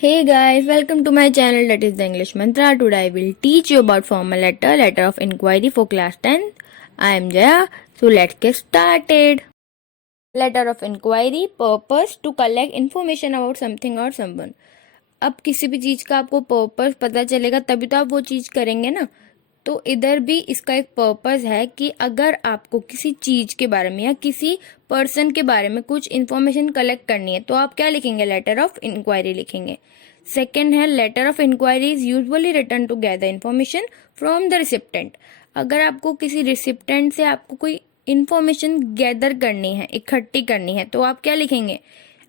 Hey guys, welcome to my channel that is the English Mantra. Today I will teach you about formal letter of inquiry for class 10. I am Jaya, so let's get started. Letter of inquiry, purpose to collect information about something or someone. अब किसी भी चीज का आपको purpose पता चलेगा तभी तो आप वो चीज करेंगे ना। तो इधर भी इसका एक पर्पस है कि अगर आपको किसी चीज के बारे में या किसी पर्सन के बारे में कुछ इन्फॉर्मेशन कलेक्ट करनी है तो आप क्या लिखेंगे, लेटर ऑफ इंक्वायरी लिखेंगे। सेकेंड है, letter of inquiry is usually written to gather information from the recipient. अगर आपको किसी रिसिप्टेंट से आपको कोई इन्फॉर्मेशन गैदर करनी है, इकट्ठी करनी है, तो आप क्या लिखेंगे,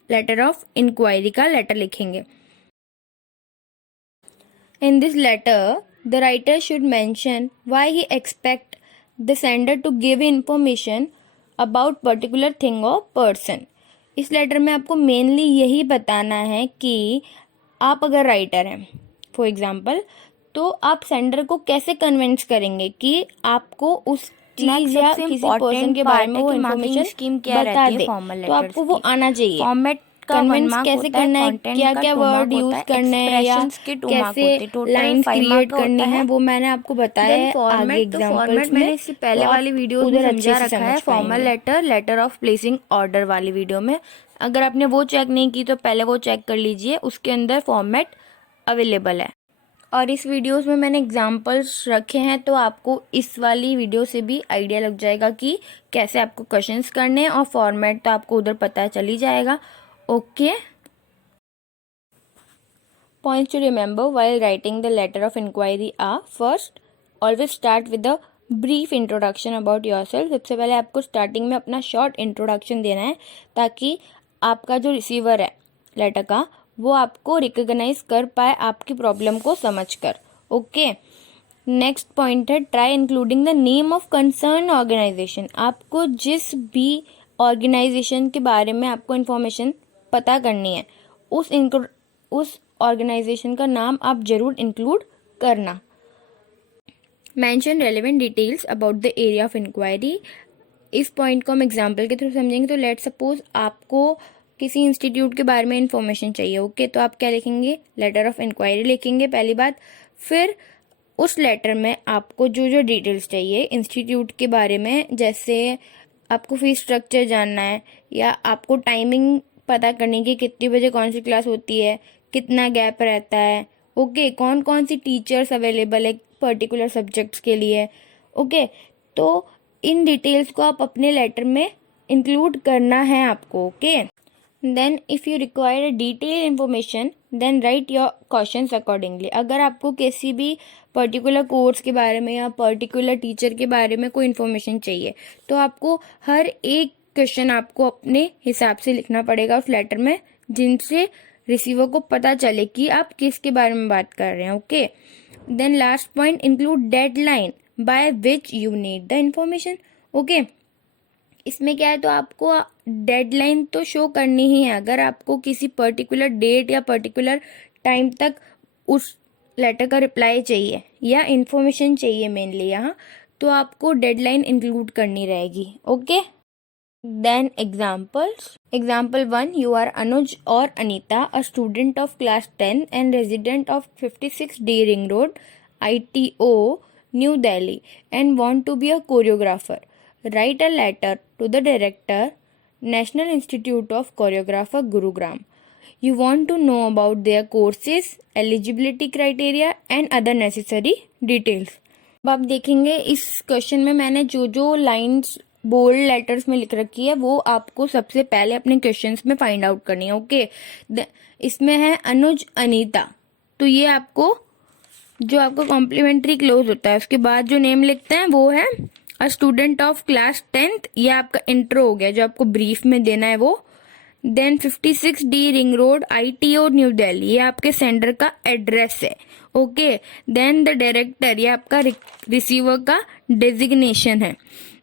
लेटर ऑफ इंक्वायरी का लेटर लिखेंगे। In this letter, the writer should mention why he expect the sender to give information about particular thing or person. इस लेटर में आपको मेनली यही बताना है कि आप अगर राइटर हैं फॉर एग्जाम्पल, तो आप सेंडर को कैसे कन्विंस करेंगे कि आपको उस चीज या किसी पर्सन के बारे में वो इन्फॉर्मेशन बता दे। तो आपको वो आना चाहिए। फॉर्मेट कन्विंस कैसे करना है, क्या क्या वर्ड यूज करना है या कैसे लाइंस क्रिएट करनी है, वो मैंने आपको बताया है आगे एग्जांपल्स में। मैंने इससे पहले वाली वीडियो में समझा रखा है, formal letter, letter of placing order वाली वीडियो में। अगर आपने वो चेक नहीं की तो पहले वो चेक कर लीजिए, उसके अंदर फॉर्मेट अवेलेबल है। और इस वीडियोस में मैंने एग्जांपल्स रखे हैं, तो आपको इस वाली वीडियो से भी आइडिया लग जाएगा कि कैसे आपको क्वेश्चंस करने हैं, और फॉर्मेट तो आपको उधर पता चल ही जाएगा। Okay. Points to remember while writing the letter of inquiry are: first, always start with a brief introduction about yourself. सबसे पहले आपको स्टार्टिंग में अपना शॉर्ट इंट्रोडक्शन देना है ताकि आपका जो रिसीवर है लेटर का वो आपको रिकॉग्नाइज कर पाए आपकी प्रॉब्लम को समझकर। ओके। नेक्स्ट पॉइंट है, try including the name of concern organisation. आपको जिस भी ऑर्गेनाइजेशन के बारे में आपको इन्फॉर्मेशन पता करनी है उस ऑर्गेनाइजेशन का नाम आप जरूर इंक्लूड करना। Mention relevant details about the area of inquiry. इस पॉइंट को हम एग्जांपल के थ्रू समझेंगे। तो लेट सपोज आपको किसी इंस्टीट्यूट के बारे में इंफॉर्मेशन चाहिए। ओके, तो आप क्या लिखेंगे, लेटर ऑफ इंक्वायरी लिखेंगे पहली बात। फिर उस लेटर में आपको जो जो डिटेल्स चाहिए इंस्टीट्यूट के बारे में, जैसे आपको फीस स्ट्रक्चर जानना है या आपको टाइमिंग पता करने की कितनी बजे कौन सी क्लास होती है, कितना गैप रहता है, ओके, कौन कौन सी टीचर्स अवेलेबल है पर्टिकुलर सब्जेक्ट्स के लिए। ओके, तो इन डिटेल्स को आप अपने लेटर में इंक्लूड करना है आपको। Okay, then if you require a detail information then write your questions accordingly. अगर आपको किसी भी पर्टिकुलर कोर्स के बारे में या पर्टिकुलर टीचर के बारे में कोई इन्फॉर्मेशन चाहिए तो आपको हर एक क्वेश्चन आपको अपने हिसाब से लिखना पड़ेगा उस लेटर में, जिनसे रिसीवर को पता चले कि आप किसके बारे में बात कर रहे हैं। Okay, then last point, include deadline by which you need the information. Okay, इसमें क्या है, तो आपको डेडलाइन तो शो करनी ही है। अगर आपको किसी पर्टिकुलर डेट या पर्टिकुलर टाइम तक उस लेटर का रिप्लाई चाहिए या इन्फॉर्मेशन चाहिए मेनली यहाँ, तो आपको डेडलाइन इंक्लूड करनी रहेगी। Okay, then examples. Example 1, you are Anuj or Anita, a student of class 10 and resident of 56D Ring Road, ITO, New Delhi, and want to be a choreographer. Write a letter to the director, National Institute of Choreographer, Gurugram. You want to know about their courses, eligibility criteria and other necessary details. अब आप देखेंगे इस question में मैंने जो जो lines bold letters में लिख रखी है वो आपको सबसे पहले अपने क्वेश्चंस में फाइंड आउट करनी है। ओके, इसमें है अनुज अनीता, तो ये आपको जो आपको कॉम्प्लीमेंट्री क्लोज होता है उसके बाद जो नेम लिखते हैं वो है a student of class 10th। ये आपका इंट्रो हो गया जो आपको ब्रीफ में देना है वो। Then 56D ring road, ITO, new Delhi, ये आपके सेंडर का एड्रेस है। ओके, देन द डायरेक्टर, ये आपका रिसीवर का डेजिग्नेशन है।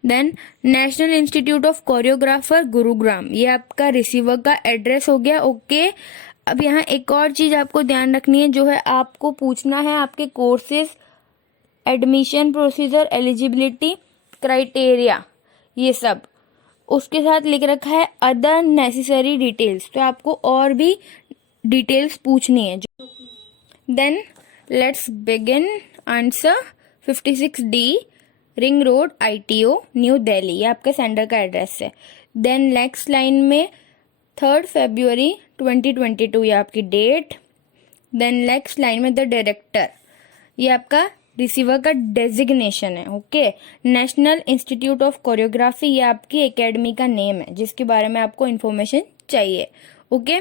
Then national institute of choreographer Gurugram, ये आपका रिसीवर का एड्रेस हो गया। ओके, अब यहाँ एक और चीज आपको ध्यान रखनी है, जो है आपको पूछना है आपके courses, admission procedure, eligibility criteria, ये सब। उसके साथ लिख रखा है अदर नेसेसरी डिटेल्स, तो आपको और भी डिटेल्स पूछनी है। Then let's begin. Answer 56D ring road ITO new Delhi, ये आपके सेंटर का एड्रेस है। देन नेक्स्ट लाइन में 3 फरवरी 2022 ये आपकी डेट। देन नेक्स्ट लाइन में द डायरेक्टर, ये आपका रिसीवर का डेजिग्नेशन है। Okay, national institute of choreography, ये आपकी एकेडमी का नेम है जिसके बारे में आपको इन्फॉर्मेशन चाहिए। ओके,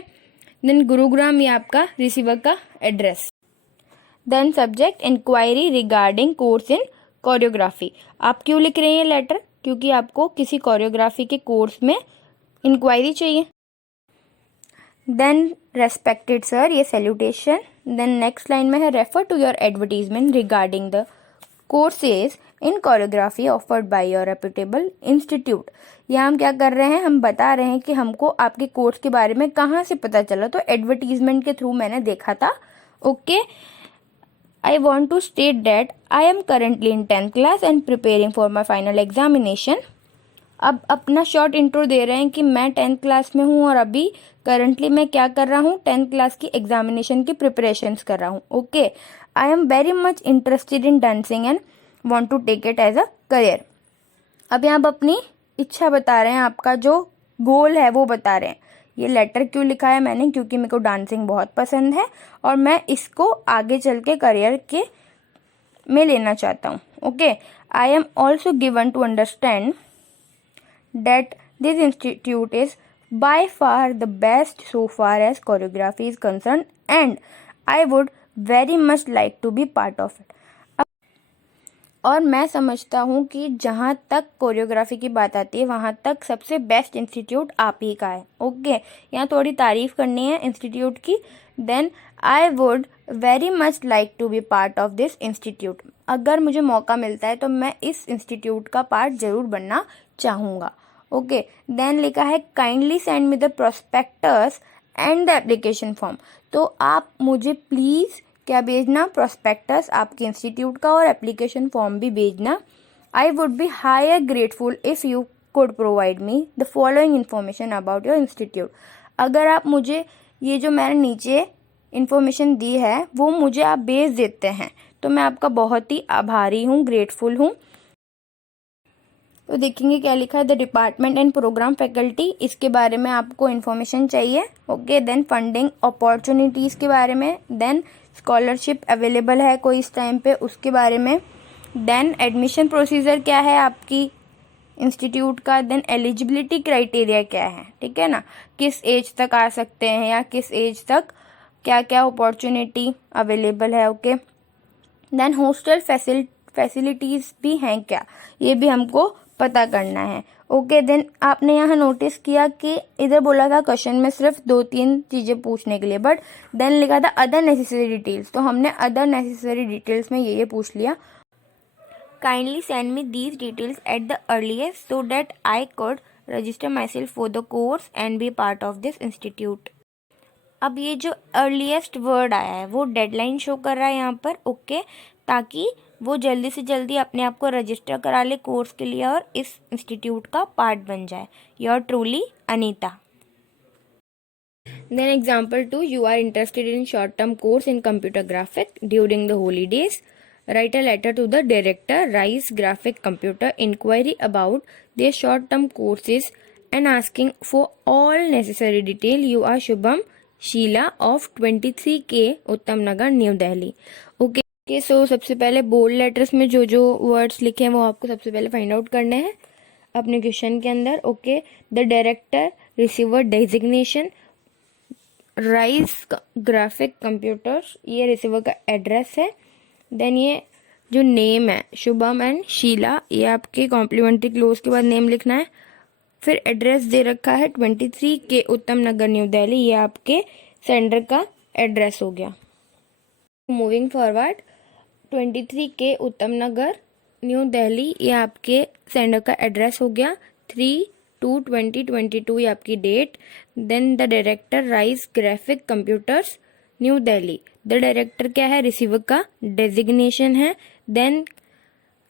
देन गुरुग्राम, ये आपका रिसीवर का address. Then subject inquiry regarding course in choreography. आप क्यों लिख रहे हैं लेटर? क्योंकि आपको किसी कोरियोग्राफी के कोर्स में इंक्वायरी चाहिए। देन रेस्पेक्टेड सर, ये सैल्यूटेशन। देन नेक्स्ट लाइन में है refer to your advertisement regarding the courses in choreography offered by your reputable institute. यहाँ हम क्या कर रहे हैं, हम बता रहे हैं कि हमको आपके कोर्स के बारे में कहाँ से पता चला, तो एडवर्टीजमेंट के थ्रू मैंने देखा था। Okay, I want to state that I am currently in 10th class and preparing for my final examination. अब अपना शॉर्ट इंट्रो दे रहे हैं कि मैं 10th क्लास में हूँ और अभी करंटली मैं क्या कर रहा हूँ, 10th क्लास की एग्जामिनेशन की प्रिपरेशंस कर रहा हूँ। Okay, I am very much interested in dancing and want to take it as a career. अब यहाँ आप अपनी इच्छा बता रहे हैं, आपका जो गोल है वो बता रहे हैं। ये लेटर क्यों लिखा है मैंने, क्योंकि मेरे को डांसिंग बहुत पसंद है और मैं इसको आगे चल के करियर के में लेना चाहता हूँ। Okay, I am also given to understand that this institute is by far the best so far as choreography is concern and I would very much like to be part of it. और मैं समझता हूँ कि जहाँ तक choreography की बात आती है वहाँ तक सबसे बेस्ट इंस्टीट्यूट आप ही का है। ओके, यहाँ थोड़ी तारीफ करनी है इंस्टीट्यूट की। Then I would very much like to be part of this institute. अगर मुझे मौका मिलता है तो मैं इस इंस्टीट्यूट का पार्ट जरूर बनना चाहूँगा। ओके, देन लिखा है kindly send me the prospectus and the application form. तो आप मुझे प्लीज़ क्या भेजना, प्रोस्पेक्टस आपके इंस्टीट्यूट का और एप्लीकेशन फॉर्म भी भेजना। I would be higher grateful if you could provide me the following information about your institute. अगर आप मुझे ये जो मैंने नीचे इन्फॉर्मेशन दी है वो मुझे आप भेज देते हैं तो मैं आपका बहुत ही आभारी हूँ, ग्रेटफुल हूँ। तो देखेंगे क्या लिखा है, the department and programme faculty, इसके बारे में आपको इन्फॉर्मेशन चाहिए। ओके, देन फंडिंग अपॉर्चुनिटीज़ के बारे में, देन स्कॉलरशिप अवेलेबल है कोई इस टाइम पे उसके बारे में, देन एडमिशन प्रोसीजर क्या है आपकी इंस्टीट्यूट का, देन एलिजिबिलिटी क्राइटेरिया क्या है, ठीक है ना, किस एज तक आ सकते हैं या किस एज तक क्या क्या अपॉर्चुनिटी अवेलेबल है। ओके, देन हॉस्टल फैसिलिटीज़ भी हैं क्या, ये भी हमको पता करना है। ओके, देन आपने यहाँ नोटिस किया कि इधर बोला था क्वेश्चन में सिर्फ 2-3 चीज़ें पूछने के लिए, बट देन लिखा था अदर नेसेसरी डिटेल्स, तो हमने अदर नेसेसरी डिटेल्स में ये पूछ लिया। Kindly send me these details at the earliest so that I could register myself for the course and be part of this institute. अब ये जो अर्लीस्ट वर्ड आया है वो डेडलाइन शो कर रहा है यहाँ पर। ओके, ताकि वो जल्दी से जल्दी अपने आप को रजिस्टर करा ले कोर्स के लिए और इस इंस्टीट्यूट का पार्ट बन जाए। Your truly Anita. Then example 2, you are interested in short term course in computer graphic during the holidays, write a letter to the director Rice graphic computer inquiry about their short term courses and asking for all necessary detail. You are Shubham Sheela of 23K Uttam Nagar new Delhi. Okay, so सबसे पहले bold letters में जो जो words लिखे हैं वो आपको सबसे पहले फाइंड आउट करने हैं अपने क्वेश्चन के अंदर। Okay, the director receiver designation, rice graphic computers, ये रिसीवर का एड्रेस है। देन ये जो नेम है शुभम एंड शीला, ये आपके कॉम्प्लीमेंट्री क्लोज के बाद नेम लिखना है। फिर एड्रेस दे रखा है 23K उत्तम नगर न्यू दिल्ली, ये आपके सेंटर का एड्रेस हो गया। Moving forward, 23K Uttam Nagar new Delhi, ये आपके सेंटर का एड्रेस हो गया। 3/2/2022 ये आपकी date. Then the director Rice graphic computers new Delhi, the director क्या है, रिसीवर का डेजिग्नेशन है। देन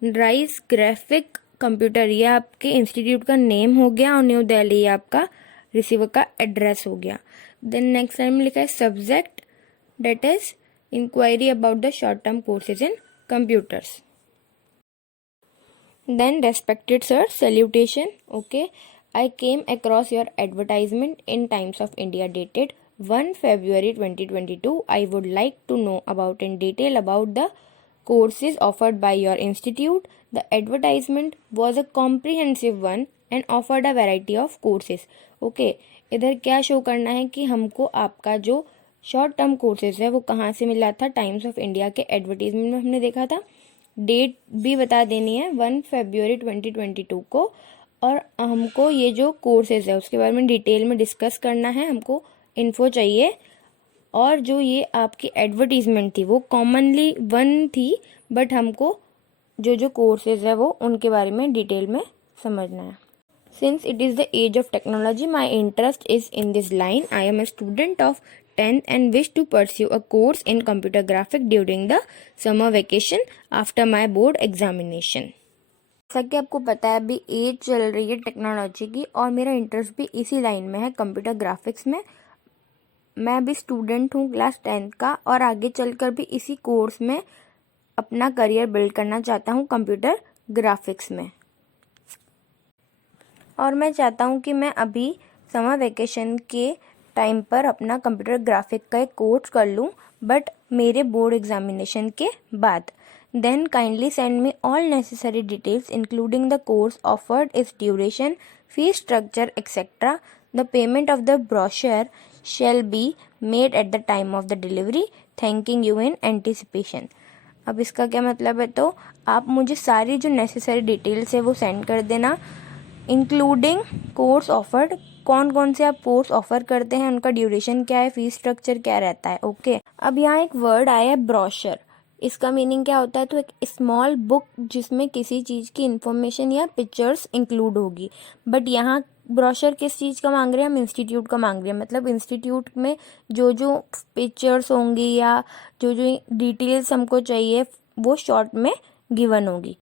राइस ग्राफिक कंप्यूटर, ये आपके इंस्टीट्यूट का नेम हो गया और न्यू दिल्ली ये आपका रिसीवर का एड्रेस हो गया। देन नेक्स्ट लाइन में लिखा है subject, date is inquiry about the short term courses in computers. Then, respected sir, salutation. Okay, I came across your advertisement in Times of India dated 1 February 2022. I would like to know about in detail about the courses offered by your institute. The advertisement was a comprehensive one and offered a variety of courses. Okay, इधर क्या show करना है कि हमको आपका जो short term courses है वो कहाँ से मिला था. टाइम्स ऑफ इंडिया के एडवर्टीजमेंट में हमने देखा था. डेट भी बता देनी है 1 फरवरी 2022 को. और हमको ये जो कोर्सेज है उसके बारे में डिटेल में डिस्कस करना है, हमको इन्फो चाहिए. और जो ये आपकी एडवर्टीजमेंट थी वो कॉमनली वन थी, बट हमको जो जो कोर्सेज है वो उनके बारे में डिटेल में समझना है. Since it is the age of technology, my interest is in this line. I am a student of 10th and wish to pursue a course in computer graphics during the summer vacation after my board examination. जैसा कि आपको पता है अभी as चल रही है technology की और मेरा इंटरेस्ट भी इसी लाइन में है, कंप्यूटर ग्राफिक्स में. मैं अभी स्टूडेंट हूँ क्लास 10th का और आगे चलकर भी इसी कोर्स में अपना करियर बिल्ड करना चाहता हूँ कंप्यूटर ग्राफिक्स में. और मैं चाहता हूँ कि मैं अभी समर वेकेशन के टाइम पर अपना कंप्यूटर ग्राफिक का एक कोर्स कर लूँ, बट मेरे बोर्ड एग्जामिनेशन के बाद. Then kindly send me all necessary details including the course offered, its duration, fees structure etcetera. The payment of the brochure shall be made at the time of the delivery. Thanking you in anticipation. अब इसका क्या मतलब है, तो आप मुझे सारी जो नेसेसरी डिटेल्स है वो सेंड कर देना, इंक्लूडिंग कोर्स ऑफर्ड, कौन कौन से आप कोर्स ऑफर करते हैं, उनका ड्यूरेशन क्या है, फीस स्ट्रक्चर क्या रहता है. ओके, अब यहाँ एक वर्ड आया है ब्रोशर. इसका मीनिंग क्या होता है, तो एक स्मॉल बुक जिसमें किसी चीज़ की इंफॉर्मेशन या पिक्चर्स इंक्लूड होगी. बट यहाँ ब्रोशर किस चीज़ का मांग रहे हैं, हम इंस्टीट्यूट का मांग रहे हैं. मतलब इंस्टीट्यूट में जो जो पिक्चर्स होंगी या जो जो डिटेल्स हमको चाहिए वो शॉर्ट में गिवन होगी.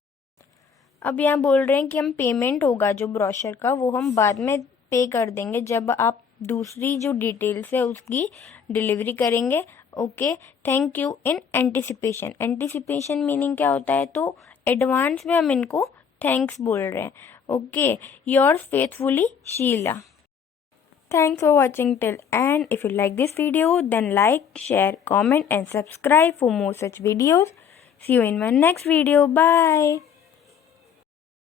अब यहाँ बोल रहे हैं कि हम पेमेंट होगा जो ब्रोशर का वो हम बाद में पे कर देंगे जब आप दूसरी जो डिटेल्स है उसकी डिलीवरी करेंगे. Okay, thank you in anticipation. Anticipation meaning क्या होता है, तो एडवांस में हम इनको थैंक्स बोल रहे हैं. Okay, yours faithfully Sheela. Thanks for watching till end. If you like this video, then like, share, comment and subscribe for more such videos. See you in my next video. Bye.